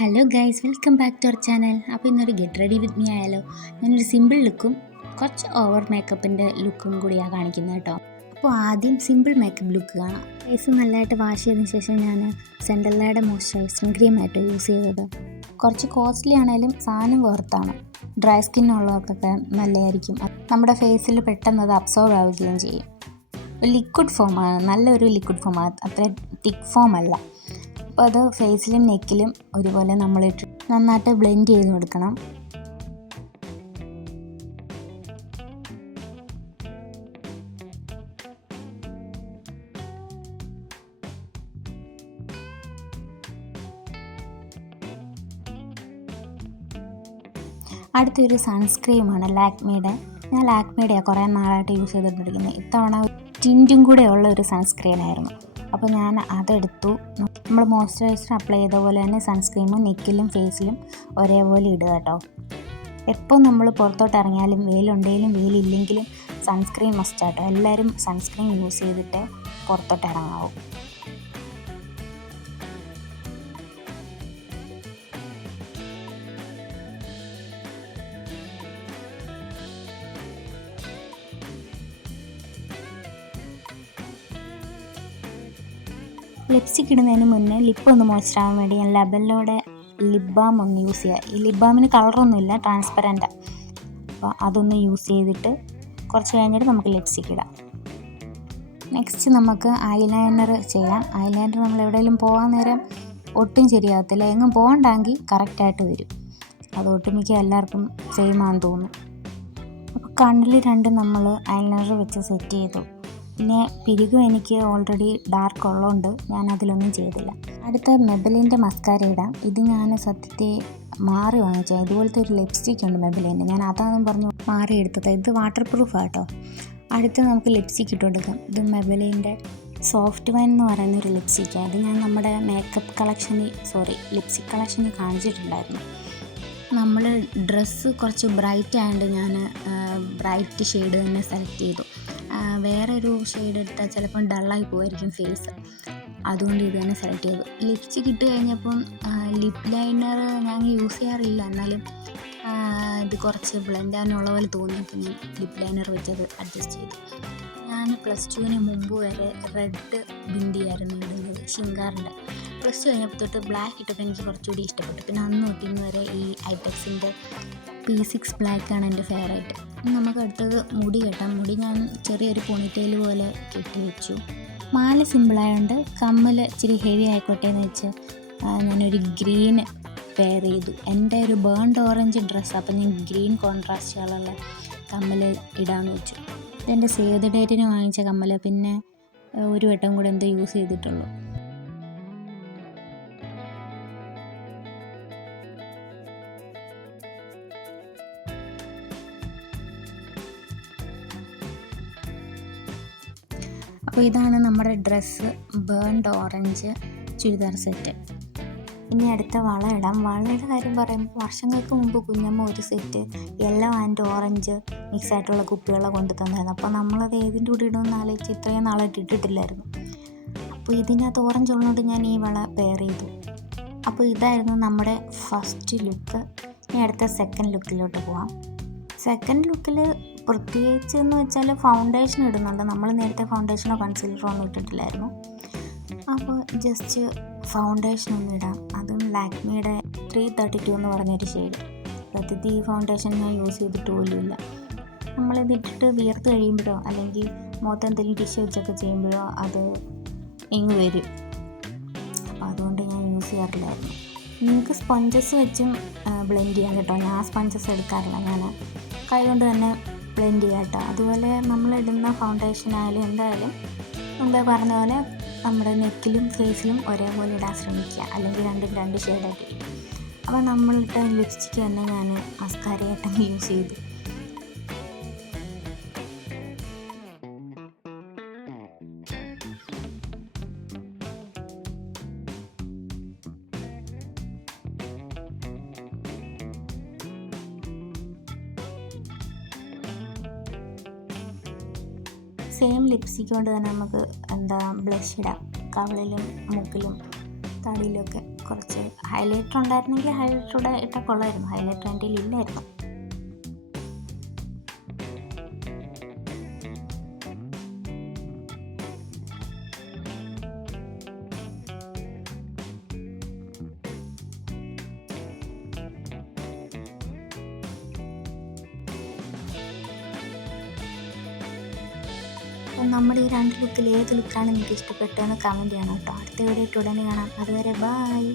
Hello guys, welcome back to our channel. അപ്പോൾ ഇന്നൊരു get ready with me ആയാലോ. ഞാനൊരു സിമ്പിൾ ലുക്കും കുറച്ച് ഓവർ മേക്കപ്പിൻ്റെ ലുക്കും കൂടിയാണ് കാണിക്കുന്നത് കേട്ടോ. അപ്പോൾ ആദ്യം സിമ്പിൾ മേക്കപ്പ് ലുക്ക് കാണാം. ഫേസ് നല്ലതായിട്ട് വാഷ് ചെയ്തതിന് ശേഷം ഞാൻ സെൻഡല്ലയുടെ മോയ്സ്ചറൈസിങ് ക്രീമായിട്ട് യൂസ് ചെയ്തത്. കുറച്ച് കോസ്റ്റ്ലി ആണെങ്കിലും സാധനം വർത്താണ്. ഡ്രൈ സ്കിന്നുള്ളവർക്കൊക്കെ നല്ലതായിരിക്കും. നമ്മുടെ ഫേസിൽ പെട്ടെന്ന് അത് അബ്സോർബ് ആവുകയും ചെയ്യും. ലിക്വിഡ് ഫോമാണ്, നല്ലൊരു ലിക്വിഡ് ഫോമാണ്, അത്ര തിക്ക് ഫോം അല്ല. അപ്പോൾ അത് ഫേസിലും നെക്കിലും ഒരുപോലെ നമ്മളിട്ട് നന്നായിട്ട് ബ്ലെൻഡ് ചെയ്ത് കൊടുക്കണം. അടുത്തൊരു സൺസ്ക്രീമാണ് ലാക്മിയുടെ. ഞാൻ ലാക്മിയുടെയാണ് കുറേ നാളായിട്ട് യൂസ് ചെയ്തിട്ടിരിക്കുന്നത്. ഇത്തവണ ടിൻറ്റും കൂടെ ഉള്ള ഒരു സൺസ്ക്രീനായിരുന്നു. അപ്പോൾ ഞാൻ അതെടുത്തു. നമ്മൾ മോയ്സ്ചറൈസർ അപ്ലൈ ചെയ്ത പോലെ തന്നെ സൺസ്ക്രീമും നെക്കിലും ഫേസിലും ഒരേപോലെ ഇടുക കേട്ടോ. എപ്പോൾ നമ്മൾ പുറത്തോട്ട് ഇറങ്ങിയാലും വെയിലുണ്ടെങ്കിലും വെയിലില്ലെങ്കിലും സൺസ്ക്രീൻ മസ്റ്റാട്ടോ. എല്ലാവരും സൺസ്ക്രീൻ യൂസ് ചെയ്തിട്ട് പുറത്തോട്ട് ഇറങ്ങാവും. ലിപ്സ്റ്റിക് ഇടുന്നതിന് മുന്നേ ലിപ്പ് ഒന്ന് മോയ്സ്ചർ ആവാൻ വേണ്ടി ഞാൻ ലബെല്ലോടെ ലിപ് ബാം ഒന്ന് യൂസ് ചെയ്യുക. ഈ ലിപ് ബാമിന് കളറൊന്നുമില്ല, ട്രാൻസ്പെറൻറ്റാണ്. അപ്പോൾ അതൊന്ന് യൂസ് ചെയ്തിട്ട് കുറച്ച് കഴിഞ്ഞിട്ട് നമുക്ക് ലിപ്സ്റ്റിക് ഇടാം. നെക്സ്റ്റ് നമുക്ക് ഐലൈനർ ചെയ്യാം. ഐലൈനർ നമ്മൾ എവിടെയെങ്കിലും പോകാൻ നേരം ഒട്ടും ശരിയാകത്തില്ല. എങ്ങും പോകണ്ടെങ്കിൽ കറക്റ്റായിട്ട് വരും. അത് ഒട്ടുമിക്ക എല്ലാവർക്കും സെയിം ആണെന്ന് തോന്നുന്നു. അപ്പോൾ കണ്ണിൽ രണ്ടും നമ്മൾ ഐലൈനർ വെച്ച് സെറ്റ് ചെയ്തു. പിന്നെ പിരികും എനിക്ക് ഓൾറെഡി ഡാർക്ക് ഉള്ളതുകൊണ്ട് ഞാൻ അതിലൊന്നും ചെയ്തില്ല. അടുത്ത മെബലിൻ്റെ മസ്കാര ഇടാം. ഇത് ഞാൻ സത്യത്തെ മാറി വാങ്ങിച്ചത്. ഇതുപോലത്തെ ഒരു ലിപ്സ്റ്റിക് ഉണ്ട് മെബലിൻ്റെ. ഞാൻ അതാണെന്ന് പറഞ്ഞു മാറി എടുത്തത്. ഇത് വാട്ടർ പ്രൂഫാണ് കേട്ടോ. അടുത്ത് നമുക്ക് ലിപ്സ്റ്റിക് ഇട്ട് കൊടുക്കാം. ഇത് മെബലിൻ്റെ സോഫ്റ്റ് വൈൻ എന്ന് പറയുന്നൊരു ലിപ്സ്റ്റിക്കാണ്. അത് ഞാൻ നമ്മുടെ ലിപ്സ്റ്റിക് കളക്ഷനിൽ കാണിച്ചിട്ടുണ്ടായിരുന്നു. നമ്മൾ ഡ്രസ്സ് കുറച്ച് ബ്രൈറ്റ് ആയതുകൊണ്ട് ഞാൻ ബ്രൈറ്റ് ഷെയ്ഡ് തന്നെ സെലക്ട് ചെയ്തു. വേറൊരു ഷെയ്ഡ് എടുത്താൽ ചിലപ്പം ഡള്ളായി പോകുമായിരിക്കും ഫേസ്. അതുകൊണ്ട് ഇത് തന്നെ സെലക്ട് ചെയ്തു. ലിപ്സ്റ്റിക് ഇട്ട് കഴിഞ്ഞപ്പം ലിപ് ലൈനർ ഞാൻ യൂസ് ചെയ്യാറില്ല. എന്നാലും ഇത് കുറച്ച് ബ്ലെൻഡ് ആകാനുള്ള പോലെ തോന്നിയപ്പോൾ ഞാൻ ലിപ് ലൈനർ വെച്ചത് അഡ്ജസ്റ്റ് ചെയ്തു. ഞാൻ +2 മുമ്പ് വരെ റെഡ് ബിന്ദിയായിരുന്നു ഇടുന്നത്, ഷിങ്കാറിൻ്റെ. +2 കഴിഞ്ഞപ്പോൾ തൊട്ട് ബ്ലാക്ക് ഇട്ടപ്പോൾ എനിക്ക് കുറച്ചുകൂടി ഇഷ്ടപ്പെട്ടു. പിന്നെ അന്ന് തൊട്ട് ഇന്ന് വരെ ഈ ഐറ്റക്സിൻ്റെ P6 ബ്ലാക്കാണ് എൻ്റെ ഫേവറേറ്റ്. നമുക്ക് അടുത്തത് മുടി കെട്ടാം. മുടി ഞാൻ ചെറിയൊരു പോണിറ്റെയിൽ പോലെ കെട്ടി വെച്ചു. മാല സിമ്പിളായതുകൊണ്ട് കമ്മൽ ഇച്ചിരി ഹെവി ആയിക്കോട്ടെ എന്ന് വെച്ച് ഞാനൊരു ഗ്രീൻ പെയർ ചെയ്തു. എൻ്റെ ഒരു ബേൺഡ് ഓറഞ്ച് ഡ്രസ്സ്, അപ്പം ഞാൻ ഗ്രീൻ കോൺട്രാസ്റ്റ് കളറുള്ള കമ്മൽ ഇടാമെന്ന് വെച്ചു. ഇതെൻ്റെ സേവ് ദ ഡേറ്റിന് വാങ്ങിച്ച കമ്മൽ. പിന്നെ ഒരു വട്ടം കൂടെ എന്തോ യൂസ് ചെയ്തിട്ടുള്ളൂ. അപ്പോൾ ഇതാണ് നമ്മുടെ dress, burnt orange churidar set. ഇനി അടുത്ത വള ഇടാം. വളയുടെ കാര്യം പറയുമ്പോൾ വർഷങ്ങൾക്ക് മുമ്പ് കുഞ്ഞമ്മ ഒരു set yellow and orange mix ആയിട്ടുള്ള കുപ്പികളെ കൊണ്ട് തന്നായിരുന്നു. അപ്പോൾ നമ്മളത് ഏതിൻ്റെ കൂടെ ഇടുമെന്ന് ആലോചിച്ച് ഇത്രയും നാളായിട്ട് ഇട്ടിട്ടില്ലായിരുന്നു. അപ്പോൾ ഇതിനകത്ത് ഓറഞ്ച് ഉള്ളതുകൊണ്ട് ഞാൻ ഈ വള പെയർ ചെയ്തു. അപ്പോൾ ഇതായിരുന്നു നമ്മുടെ ഫസ്റ്റ് ലുക്ക്. ഇനി അടുത്ത സെക്കൻഡ് ലുക്കിലോട്ട് പോവാം. സെക്കൻഡ് ലുക്കിൽ പ്രത്യേകിച്ച് എന്ന് വെച്ചാൽ ഫൗണ്ടേഷൻ ഇടുന്നുണ്ട്. നമ്മൾ നേരത്തെ ഫൗണ്ടേഷനോ കൺസീലറോ ഒന്നും ഇട്ടിട്ടില്ലായിരുന്നു. അപ്പോൾ ജസ്റ്റ് ഫൗണ്ടേഷൻ ഒന്ന് ഇടാം. അതും ലാക്മിയുടെ 332 എന്ന് പറഞ്ഞൊരു ഷെയ്ഡ്. സത്യത്തിൽ ഈ ഫൗണ്ടേഷൻ ഞാൻ യൂസ് ചെയ്തിട്ട് പോലുമില്ല. നമ്മളിത് ഇട്ടിട്ട് വിയർത്ത് കഴിയുമ്പോഴോ അല്ലെങ്കിൽ മുഖത്ത് എന്തെങ്കിലും ടിഷ്യൂ വെച്ചൊക്കെ ചെയ്യുമ്പോഴോ അത് ഇങ്ങ് വരും. അപ്പോൾ അതുകൊണ്ട് ഞാൻ യൂസ് ചെയ്യാറില്ലായിരുന്നു. നിങ്ങൾക്ക് സ്പഞ്ചസ് വെച്ചും ബ്ലെൻഡ് ചെയ്യാൻ കേട്ടോ. ഞാൻ സ്പഞ്ചസ് എടുക്കാറില്ല, ഞാൻ കൈ കൊണ്ട് തന്നെ ബ്ലെൻഡ് ചെയ്യാം കേട്ടോ. അതുപോലെ നമ്മളിടുന്ന ഫൗണ്ടേഷൻ ആയാലും എന്തായാലും മുമ്പേ പറഞ്ഞ പോലെ നമ്മുടെ നെക്കിലും ഫേസിലും ഒരേപോലെ ഇടാൻ ശ്രമിക്കുക, അല്ലെങ്കിൽ രണ്ടും രണ്ട് ഷെയ്ഡായിട്ട് ഇരിക്കും. അപ്പോൾ നമ്മളിട്ട ലിപ്സ്റ്റിക്ക് തന്നെ ഞാൻ മസ്കാരയായിട്ട് യൂസ് ചെയ്തു. സെയിം ലിപ്സ്റ്റിക് കൊണ്ട് തന്നെ നമുക്ക് ബ്ലഷ് ഇടാം. കവിളിലും മൂക്കിലും താടിയിലൊക്കെ കുറച്ച് ഹൈലൈറ്റർ ഉണ്ടായിരുന്നെങ്കിൽ ഹൈലൈറ്റർ കൂടെ ഇട്ടാൽ കൊള്ളായിരുന്നു. ഹൈലൈറ്റർ എൻ്റെ കയ്യിൽ ഇല്ലായിരുന്നു. അപ്പം നമ്മുടെ ഈ 2 ലുക്കിൽ ഏത് ലുക്കാണ് നിങ്ങൾക്ക് ഇഷ്ടപ്പെട്ടതെന്ന് കമൻറ്റ് ചെയ്യണം കേട്ടോ. അടുത്ത വീഡിയോ ഉടനെ കാണാം. അതുവരെ ബായ്.